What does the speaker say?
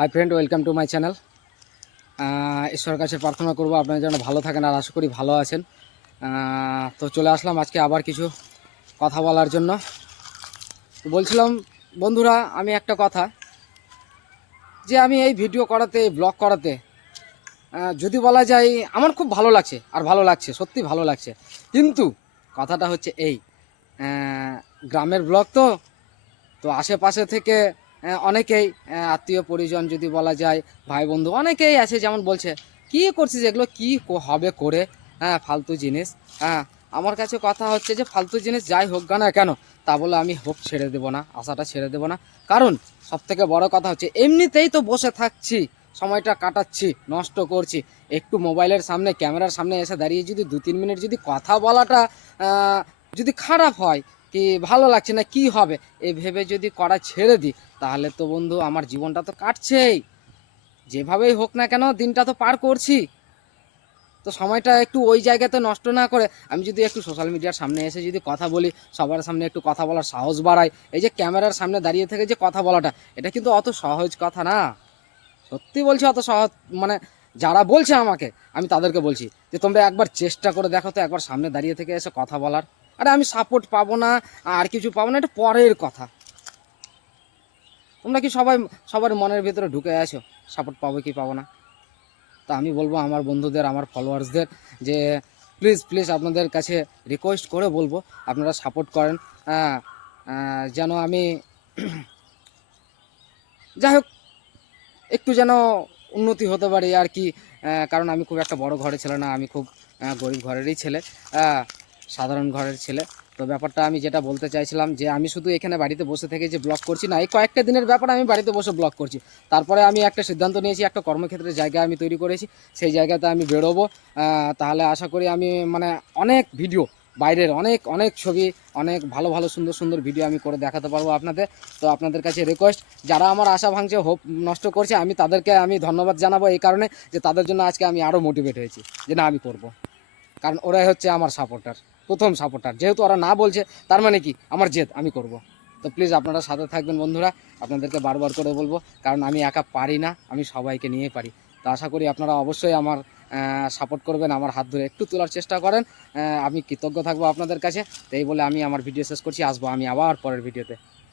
Hi friend, welcome to my channel. ঈশ্বরের কাছে প্রার্থনা করব আপনারা যেন ভালো থাকেন, আর আশা করি ভালো আছেন। তো চলে আসলাম আজকে আবার কিছু কথা বলার জন্য। তো বলছিলাম বন্ধুরা, আমি একটা কথা, যে আমি এই ভিডিও করাতে, এই ব্লগ করাতে যদি বলা যায় আমার খুব ভালো লাগছে, আর ভালো লাগছে, সত্যি ভালো লাগছে। কিন্তু কথাটা হচ্ছে এই, গ্রামের ব্লগ তো তো আশেপাশে থেকে অনেকেই আত্মীয় পরিজন যদি বলা যায়, ভাই বন্ধু অনেকেই আছে, যেমন বলছে কী করছিস, এগুলো কী হবে করে, হ্যাঁ ফালতু জিনিস। হ্যাঁ, আমার কাছে কথা হচ্ছে যে ফালতু জিনিস যাই হোক না কেন, তা বলে আমি হোপ ছেড়ে দেবো না, আশাটা ছেড়ে দেবো না। কারণ সবথেকে বড় কথা হচ্ছে এমনিতেই তো বসে থাকছি, সময়টা কাটাচ্ছি, নষ্ট করছি। একটু মোবাইলের সামনে, ক্যামেরার সামনে এসে দাঁড়িয়ে যদি 2-3 মিনিট যদি কথা বলাটা যদি খারাপ হয়, কি ভালো লাগছে না, কি হবে এই ভেবে যদি করা ছেড়ে দিই, তাহলে তো বন্ধু আমার জীবনটা তো কাটছেই, যেভাবেই হোক না কেন দিনটা তো পার করছি। তো সময়টা একটু ওই জায়গাতে নষ্ট না করে আমি যদি একটু সোশ্যাল মিডিয়ার সামনে এসে যদি কথা বলি, সবার সামনে একটু কথা বলার সাহস বাড়াই, এই যে ক্যামেরার সামনে দাঁড়িয়ে থেকে যে কথা বলাটা, এটা কিন্তু অত সহজ কথা না। সত্যি বলছি, অত সহজ মানে যারা বলছে আমাকে, আমি তাদেরকে বলছি যে তোমরা একবার চেষ্টা করে দেখো তো, একবার সামনে দাঁড়িয়ে থেকে এসে কথা বলার। আরে আমি সাপোর্ট পাবো না, আর কিছু পাবো না, এটা পরের কথা। তোমরা কি সবাই সবার মনের ভিতরে ঢুকে আছো সাপোর্ট পাবো কি পাবো না? তা আমি বলবো আমার বন্ধুদের, আমার ফলোয়ার্সদের, যে প্লিজ প্লিজ আপনাদের কাছে রিকোয়েস্ট করে বলবো আপনারা সাপোর্ট করেন। যেন আমি যাই হোক একটু যেন উন্নতি হতে পারি আর কি। কারণ আমি খুব একটা বড় ঘরের ছেলে না, আমি খুব গরিব ঘরেরই ছেলে, সাধারণ ঘরের ছেলে। তো ব্যাপারটা আমি যেটা বলতে চাইছিলাম, যে আমি শুধু এখানে বাড়িতে বসে থেকে যে ব্লগ করছি না, এই কয়েকটা দিনের ব্যাপার আমি বাড়িতে বসে ব্লগ করছি। তারপরে আমি একটা সিদ্ধান্ত নিয়েছি, একটা কর্মক্ষেত্রের জায়গা আমি তৈরি করেছি, সেই জায়গাতে আমি বেরোবো। তাহলে আশা করি আমি মানে অনেক ভিডিও, বাইরের অনেক অনেক ছবি, অনেক ভালো ভালো সুন্দর সুন্দর ভিডিও আমি করে দেখাতে পারবো আপনাদের। তো আপনাদের কাছে রিকোয়েস্ট, যারা আমার আশা ভাঙছে, হোপ নষ্ট করছে, আমি তাদেরকে আমি ধন্যবাদ জানাবো এই কারণে যে তাদের জন্য আজকে আমি আরও মোটিভেট হয়েছি যে না আমি করব। কারণ ওরাই হচ্ছে আমার সাপোর্টার, প্রথম সাপোর্টার। যেহেতু ওরা না বলছে, তার মানে কি আমার জেদ, আমি করব। তো প্লিজ আপনারা সাথে থাকবেন বন্ধুরা, আপনাদেরকে বারবার করে বলবো, কারণ আমি একা পারি না, আমি সবাইকে নিয়ে পারি। তো আশা করি আপনারা অবশ্যই আমার সাপোর্ট করবেন, আমার হাত ধরে একটু তোলার চেষ্টা করেন। আমি কৃতজ্ঞ থাকবো আপনাদের কাছে। তো এই বলে আমি আমার ভিডিও শেষ করছি, আসবো আমি আবার পরের ভিডিওতে।